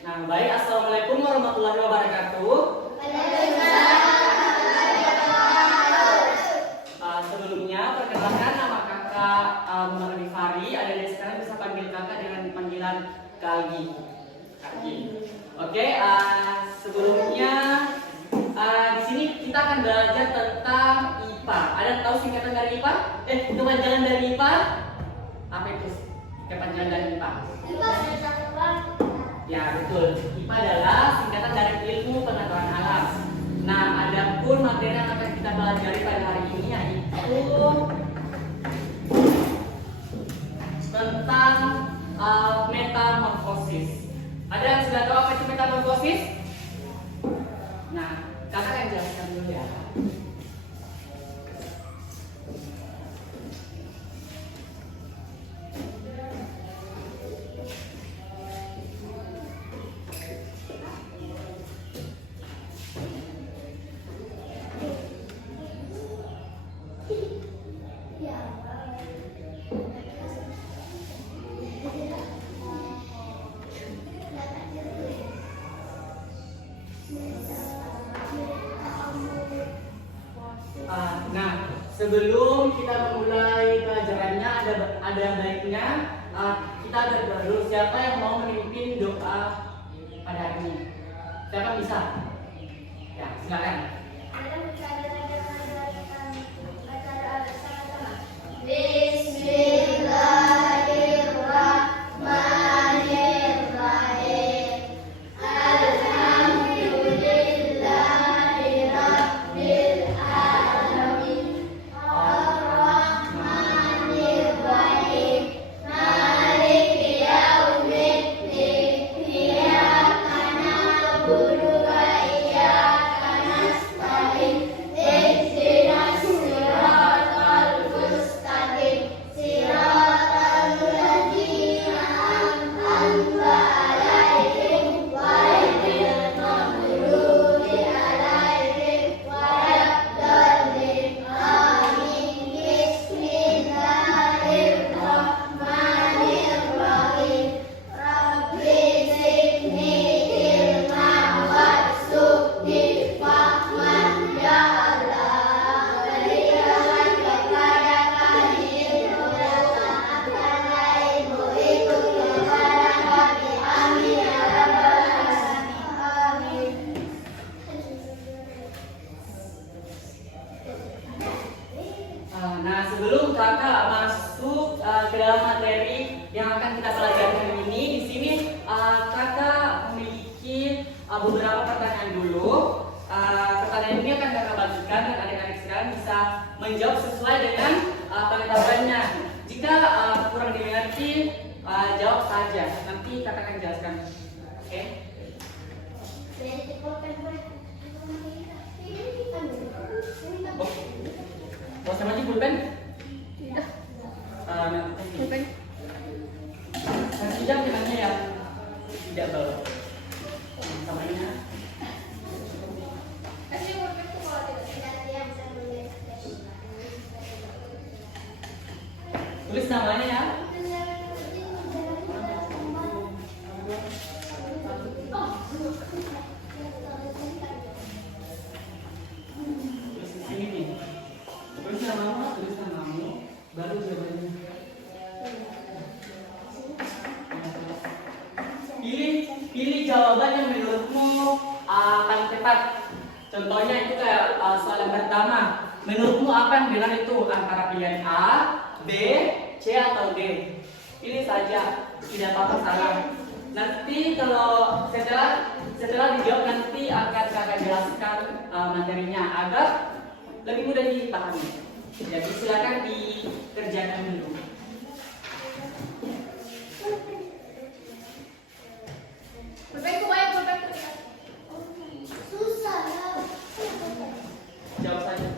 Nah, baik. Assalamualaikum warahmatullahi wabarakatuh. Sebelumnya, perkenalkan nama kakak Muhammad Rifari. Adik-adik sekarang bisa panggil kakak dengan panggilan Kagi. Oke, sebelumnya di sini kita akan belajar tentang IPA. Ada tahu singkatan dari IPA? Kepanjangan dari IPA? Apa itu kepanjangan dari IPA? Ya, betul. IPA adalah singkatan dari ilmu pengetahuan alam. Nah, adapun materi yang akan kita pelajari pada hari ini yaitu tentang metamorfosis. Ada yang sudah tahu apa itu metamorfosis? Nah, kakak yang jelaskan dulu ya. Nah, sebelum kita memulai pelajarannya ada baiknya kita berdoa dulu. Siapa yang mau memimpin doa pada hari ini? Siapa bisa? Ya, silakan. Nah, sebelum kakak masuk ke dalam materi yang akan kita pelajari hari ini, di sini kakak memiliki beberapa pertanyaan dulu. Pertanyaan ini akan kakak bagikan dan adik-adik sekalian bisa menjawab sesuai dengan pengetahuannya. Jika kurang dimengerti, jawab saja. Nanti kakak akan jelaskan. Oke? Mau sama aja pulpen? Tidak. Pulpen. Tidak bilangnya ya. Tidak bawa. Sama ini. Tulis namanya ya. Tulis di sini nih. Tulis namamu, baru jawabannya. Pilih jawaban yang menurutmu paling tepat. Contohnya itu kayak soal yang pertama. Menurutmu apa yang benar itu antara pilihan A, B, C atau D? Pilih saja, tidak apa-apa salah. Nanti kalau setelah dijawab nanti akan kakak jelaskan materinya agar lebih mudah dipahami. Jadi silakan dikerjakan dulu. Jawab saja.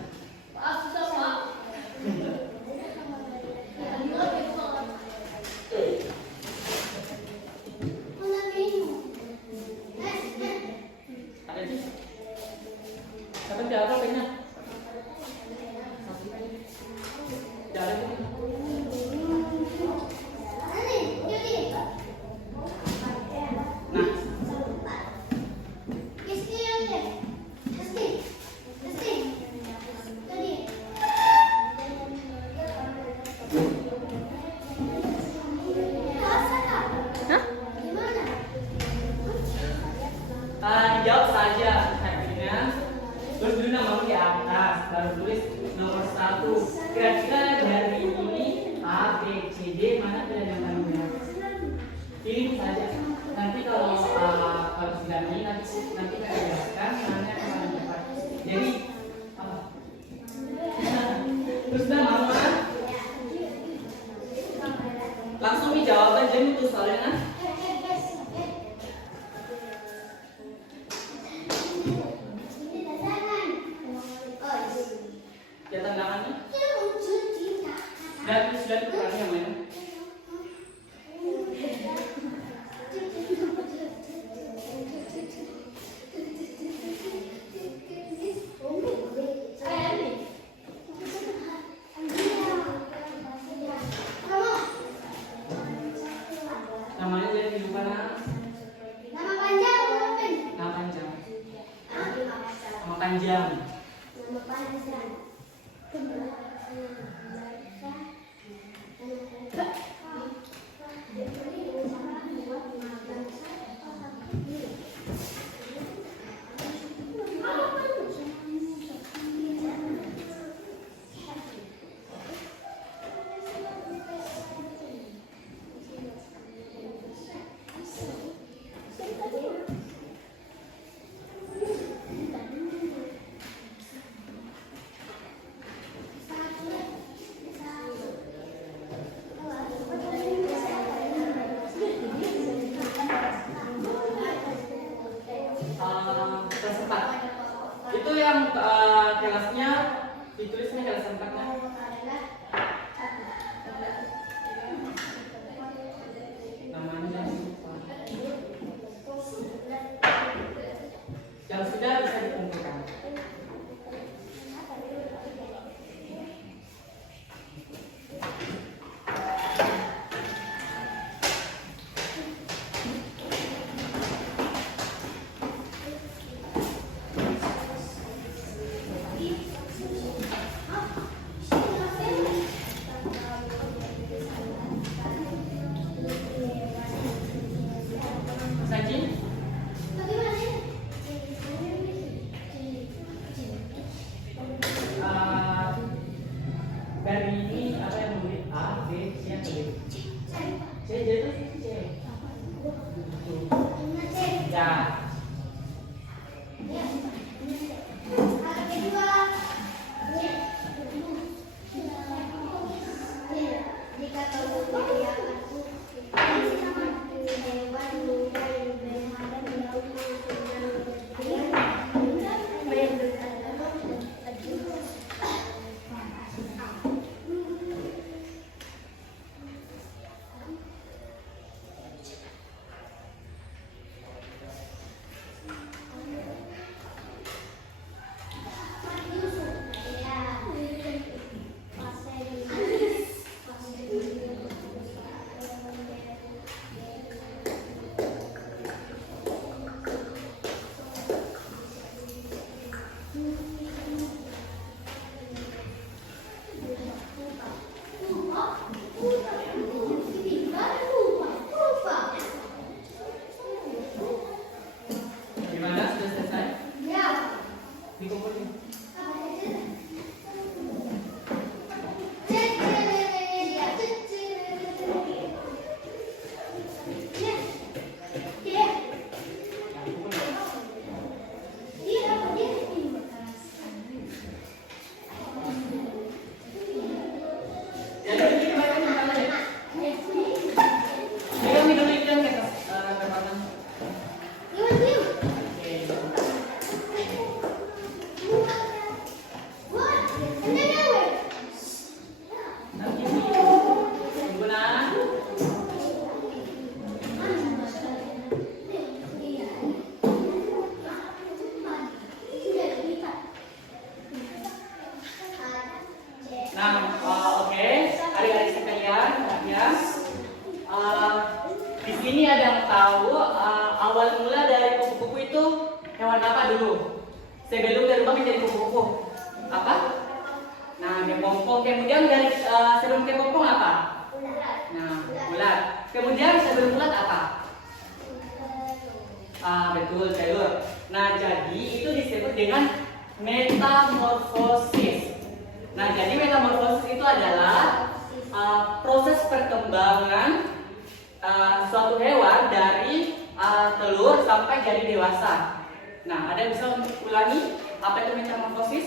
Ada di? Siapa siapa pengen? Jalan. namamu di atas, baru tulis nomor 1. Kira-kira dari ini A, B, C, D mana pilihan yang paling benar? Pilih saja. Nanti kalau sudah ini nanti saya jelaskan mana yang paling tepat. Jadi terus dah mama langsung nih jawaban jadi itu soalnya. Jatuh tangannya. Dan sudah dikurangi yang mana? Namanya jadi lupa nah. Nama panjang apa? Nama panjang. Nama panjang. Nama panjang. Itu yang kelasnya ditulisnya kelas 4 nya. Namanya lupa. Yang sudah bisa dikumpulkan. Dari ini apa yang nulis A, B, C yang tulis C, jadi C. Ya. Di sini ada yang tahu awal mula dari kupu-kupu itu hewan apa dulu? Sebelum berubah menjadi kupu-kupu. Apa? Nah, kepompong. Kemudian dari sebelum kepompong apa? Nah, ulat. Kemudian sebelum ulat apa? Betul, telur. Nah, jadi itu disebut dengan metamorfosis. Nah, jadi metamorfosis itu adalah proses perkembangan suatu hewan dari telur sampai jadi dewasa. Nah, ada yang bisa untuk ulangi apa itu metamorfosis?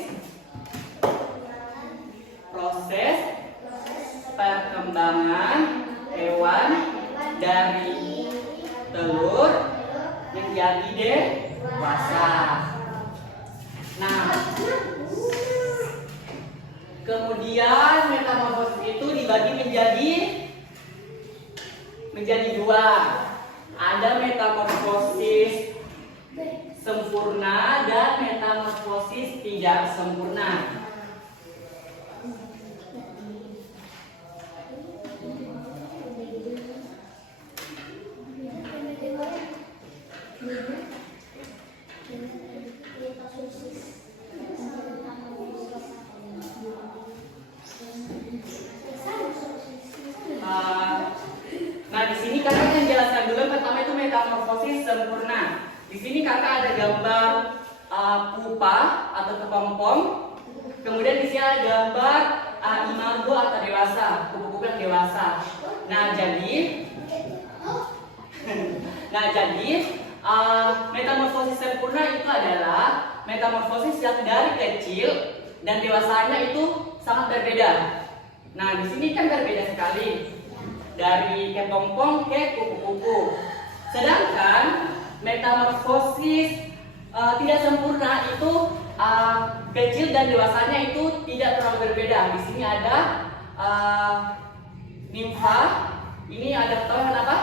Proses perkembangan hewan dari telur menjadi dewasa. Nah, kemudian metamorfosis itu dibagi menjadi dua. Ada metamorfosis sempurna dan metamorfosis tidak sempurna. Nah, di sini kakak akan jelaskan dulu yang pertama itu metamorfosis sempurna. Di sini kakak ada gambar pupa atau kepompong. Kemudian di sini ada gambar imago atau dewasa, kupu-kupu yang dewasa. Nah, jadi metamorfosis sempurna itu adalah metamorfosis yang dari kecil dan dewasanya itu sangat berbeda. Nah, di sini kan berbeda sekali. Dari kepompong ke kupu-kupu. Sedangkan metamorfosis tidak sempurna itu kecil dan dewasanya itu tidak terlalu berbeda. Di sini ada nimfa. Ini ada tahu apa?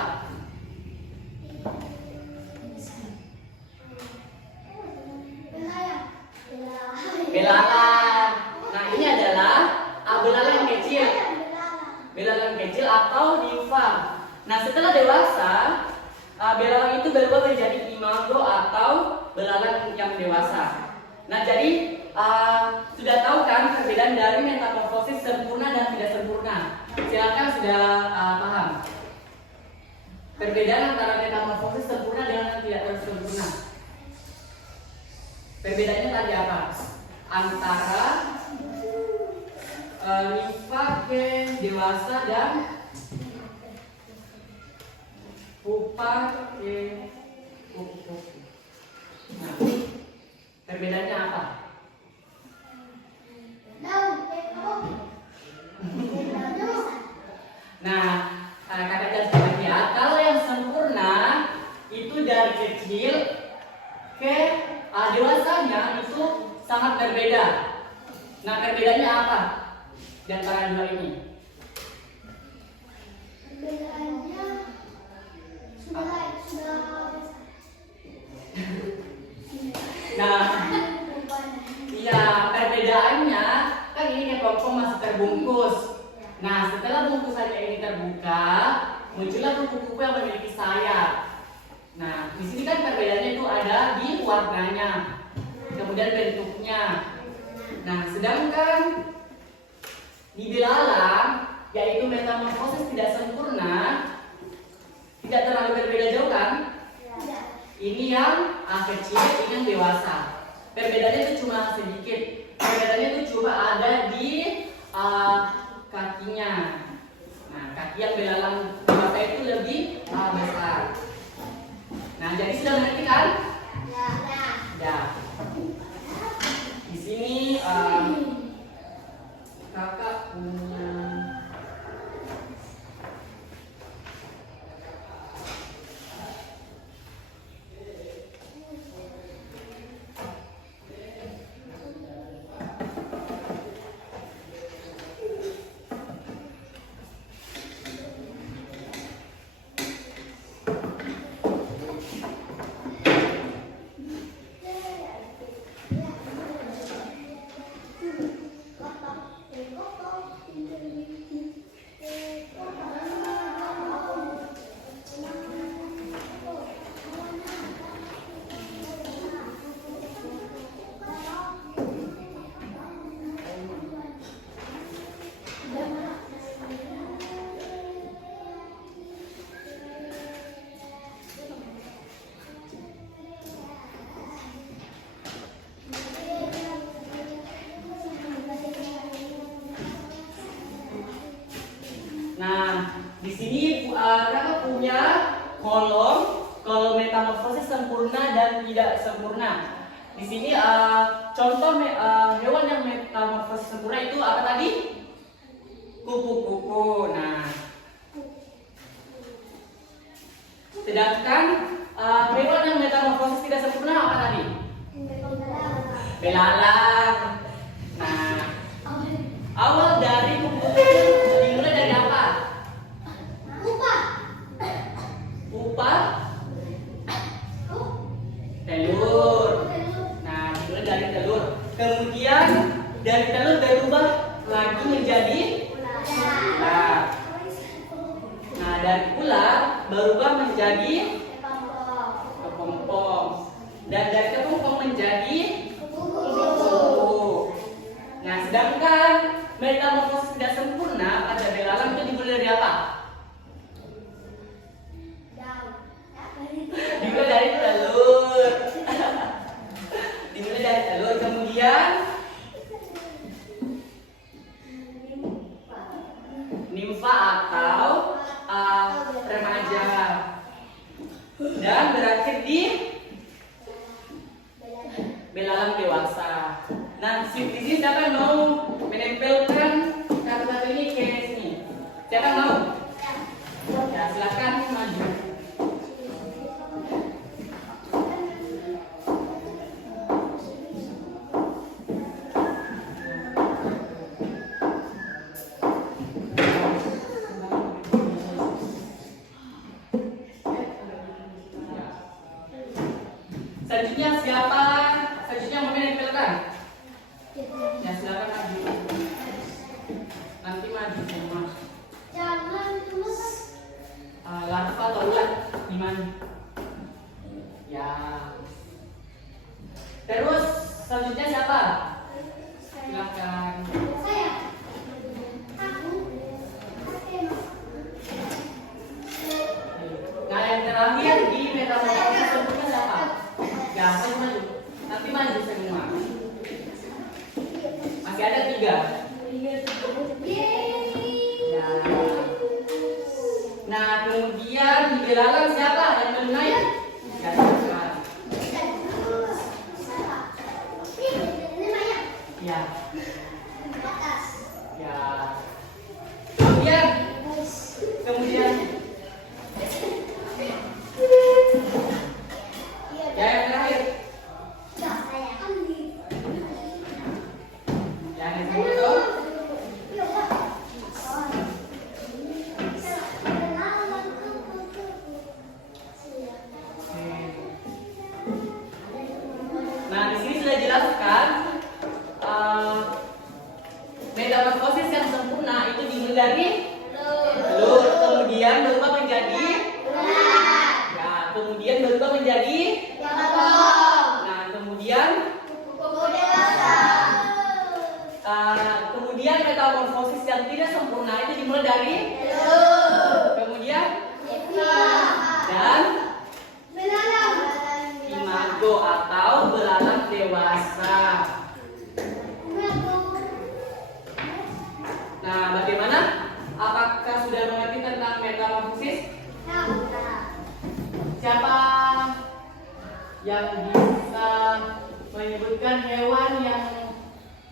Belalang. Nah, ini adalah belalang kecil. Belalang kecil atau nimfa. Nah, setelah dewasa, belalang itu berubah menjadi imago atau belalang yang dewasa. Nah, jadi sudah tahu kan perbedaan dari metamorfosis sempurna dan tidak sempurna? Silakan sudah paham perbedaan antara metamorfosis sempurna dengan tidak sempurna? Perbedaannya tadi apa? Antara nimfa ke dewasa dan pupa ke kupu-kupu. Nah, perbedaannya apa? Nah, kakak jelaskan lagi ya. Kalau yang sempurna itu dari kecil ke dewasanya itu sangat berbeda. Nah, perbedaannya apa di antara dua ini? Perbedaannya sudah Nah, iya, perbedaannya kan ini kepompong masih terbungkus. Nah, setelah bungkusannya ini terbuka, muncullah kupu-kupu yang memiliki sayap. Nah, di sini kan perbedaannya itu ada di warnanya, kemudian bentuknya. Nah, sedangkan di belalang, yaitu metamorfosis tidak sempurna, tidak terlalu berbeda jauh kan? Ini yang kecil, ini yang dewasa. Perbedaannya itu cuma sedikit. Perbedaannya itu cuma ada di kakinya. Nah, kaki yang belalang dewasa itu lebih besar. Nah, jadi sudah mengerti kan? Ya. Di sini kakak punya Kalau metamorfosis sempurna dan tidak sempurna. Di sini contoh hewan yang metamorfosis sempurna itu apa tadi? Kupu-kupu. Nah, sedangkan hewan yang metamorfosis tidak sempurna apa tadi? Belalang. Nah, awal dari kupu-kupu dimulai dari apa? Pupa telur. Nah, dimulai dari telur. Kemudian dari telur berubah lagi menjadi ular. Nah, dari ular berubah menjadi kepompong. Dan dari kepompong menjadi kupu. Nah, sedangkan metamorfosis tidak sempurna pada belalang itu dimulai dari apa? Dimulai dari telur. Dimulai dari telur, kemudian nimfa atau remaja, dan berakhir di belalang dewasa. Nah, di sini siapa yang mau menempelkan kata-kata ini ke sini? Siapa yang mau? Ya, silakan maju. Selanjutnya siapa? Selanjutnya mau menempelkan? Ya, silakan maju. Nanti maju semua. Larva atau ulat di mana? Ya. Terus selanjutnya siapa? Silakan. Nah, yang terakhir di metamorfosis sempurna siapa? Ya, saya maju. Nanti maju semua. Masih ada 3. Ya. Nah, kemudian di belalang siapa yang mengenai? Ya, silakan. Ya. Ya. Kemudian. Ya, yang terakhir. Yang itu. Nah, di sini sudah jelaskan metamorfosis yang sempurna itu dimulai dari telur, kemudian berubah menjadi ya, kemudian berubah menjadi nah, kemudian metamorfosis yang tidak sempurna itu dimulai dari kemudian dan imago atau belalang dewasa. Nah, bagaimana? Apakah sudah mengerti tentang metamorfosis? Siapa yang bisa menyebutkan hewan yang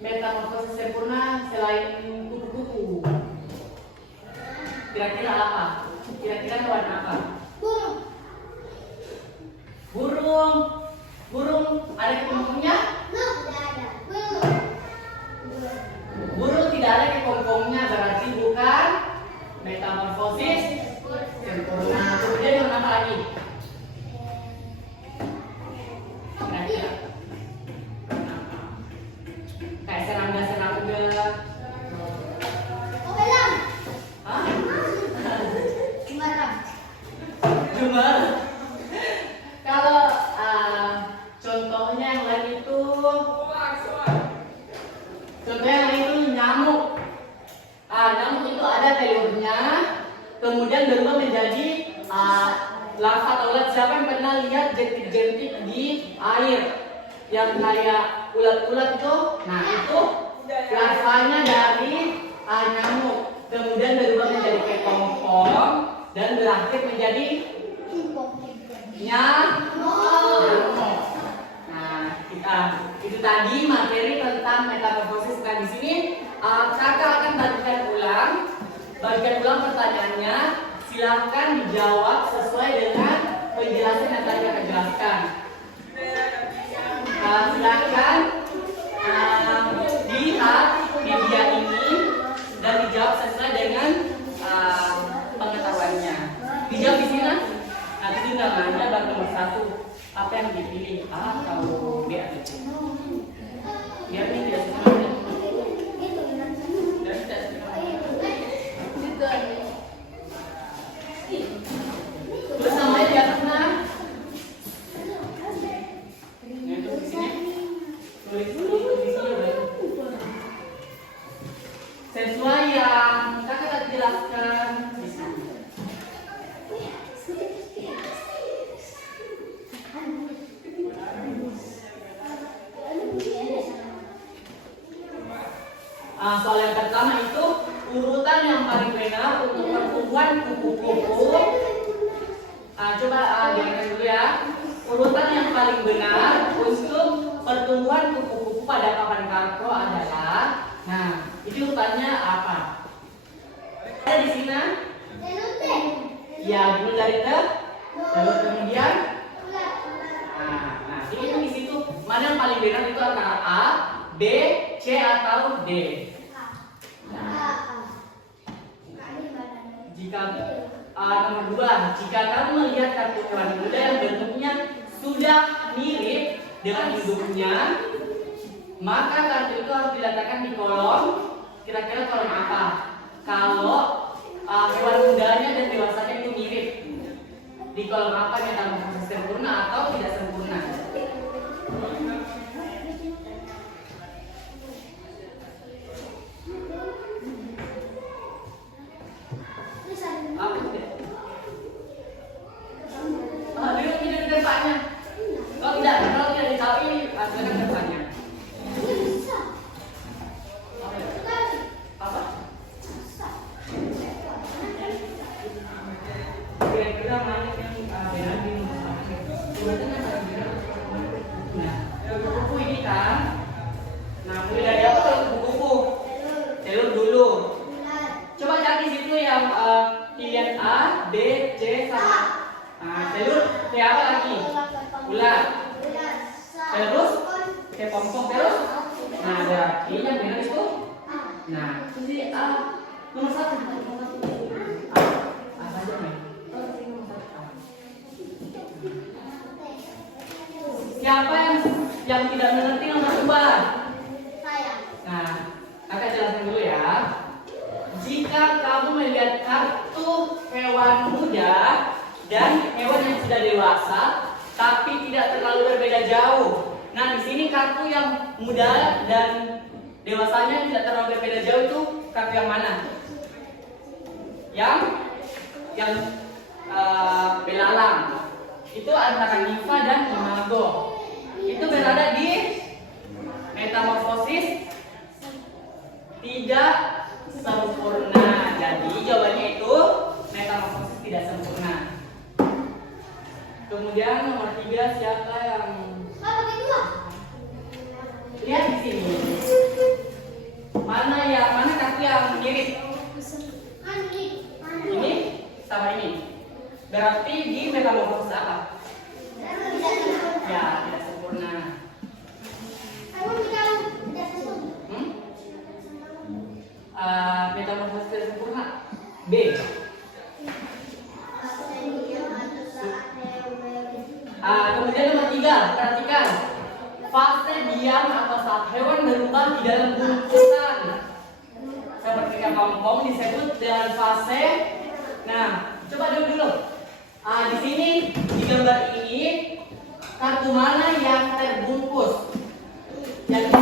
metamorfosis sempurna selain kupu-kupu? Kira-kira apa? Kira-kira hewan apa? Burung. Burung ada kepompongnya? Burung tidak ada kepompongnya, berarti bukan metamorfosis sempurna. Kemudian yang apa lagi? Kira-kira kayak serangga. Hah? Cuma kalau contohnya yang lain itu nyamuk. Nyamuk itu ada telurnya, kemudian berubah menjadi larva atau ulat. Siapa yang pernah lihat jentik-jentik di air yang kayak ulat-ulat itu? Nah, itu larvanya dari nyamuk, kemudian berubah menjadi kepompong dan berakhir menjadi Nyamuk. Nah, itu tadi materi tentang metamorfosis. Nah, di sini kakak akan bagikan ulang pertanyaannya. Silahkan dijawab sesuai dengan penjelasan yang tadi kakak jelaskan. Silahkan lihat media ini dan dijawab sesuai dengan pengetahuannya. Dijawab di sini. Nanti undangannya baru nomor 1. Apa yang dipilih? A atau B atau C? Biar ini tidak semuanya. Terus namanya di atas nah. Itu di sini. Tulis dulu di sini. Sesuai yang kakak tadi jelaskan di sini. Soal yang pertama itu urutan yang paling benar untuk pertumbuhan kupu-kupu. Coba dengarkan dulu ya. Urutan yang paling benar untuk pertumbuhan kupu-kupu pada papan karpro adalah, nah, itu urutannya apa? Ada di sini. Ya, dulu dari lalu kemudian. Nah, ini di situ mana yang paling benar itu antara A, B, C atau D. Jika nomor 2, jika kamu melihat kartu hewan muda yang bentuknya sudah mirip dengan induknya, maka kartu itu harus diletakkan di kolom. Kira-kira kolom apa? Kalau hewan mudanya dan dewasanya itu mirip, di kolom apa metamorfosis sempurna atau tidak sempurna? Apa itu? Dia tidak di depannya. Kalau tidak ditahu ini silakan depannya. Apa? Kira-kira mana yang benar di buku ini kan? Nah, mulai dari apa tuh buku? Telur dulu. Coba cari situ yang pilihan A, B, C sama. Telur kayak apa lagi? Ular. Terus kayak pompong terus. Nah, berarti yang benar itu. Nah, jadi nomor 1. Apa aja nih? Siapa yang tidak mengerti nomor 2? Saya. Nah, kakak jelaskan dulu ya. Jika kamu melihat kartu hewan muda dan hewan yang sudah dewasa, tapi tidak terlalu berbeda jauh. Nah, di sini kartu yang muda dan dewasanya tidak terlalu berbeda jauh itu kartu yang mana? Yang belalang. Itu antara Niva dan Imago. Itu berada di metamorfosis tidak sempurna. Jadi jawabannya itu metamorfosis tidak sempurna. Kemudian nomor 3 siapa yang lihat di sini? Mana kartu yang mirip? Ini sama ini. Berarti di metamorfosis apa? Ya, tidak sempurna. Metamorfosis tidak sempurna. B. Kemudian nomor 3, perhatikan. Fase diam atau saat hewan berubah di dalam bungkusan. Seperti kepompong disebut dengan fase. Nah, coba dulu. Di sini di gambar ini kartu mana yang terbungkus? Yang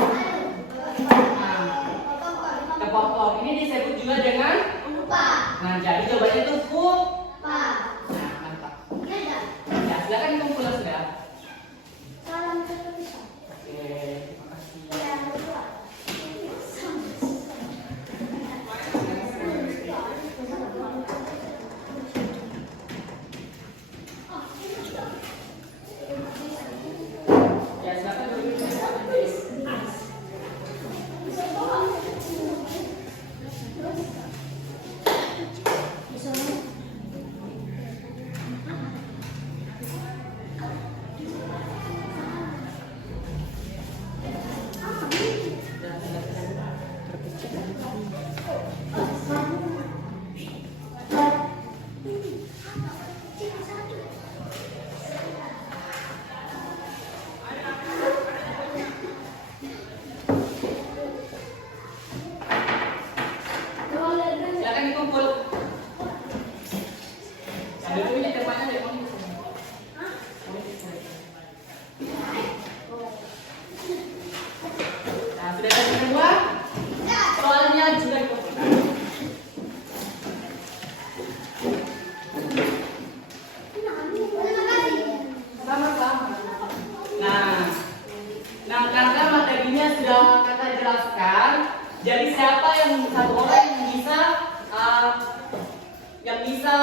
kepompong ini disebut juga dengan nah, jadi jawabannya itu pupa. Nah, mantap. Ya, silakan dikumpulkan sudah. Oke, terima kasih. satu orang yang bisa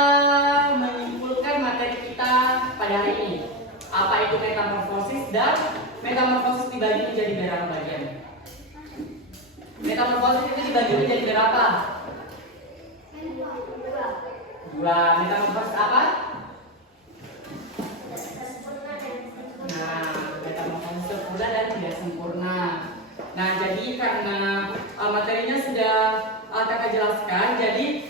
menyimpulkan materi kita pada hari ini. Apa itu metamorfosis dan metamorfosis dibagi menjadi berapa bagian? Metamorfosis itu dibagi menjadi berapa? Dua. Metamorfosis apa? Nah, metamorfosis sempurna dan tidak sempurna. Nah, jadi karena materinya sudah kakak jelaskan, jadi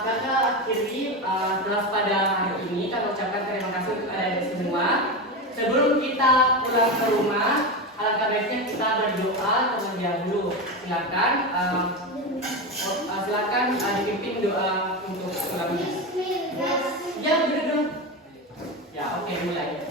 kakak akhiri kelas pada hari ini. Kakak ucapkan terima kasih untuk adik-adik semua. Sebelum kita pulang ke rumah, alangkah baiknya kita berdoa terlebih dahulu. Silakan dipimpin doa untuk pulang. Ya, duduk. Ya, oke, mulai.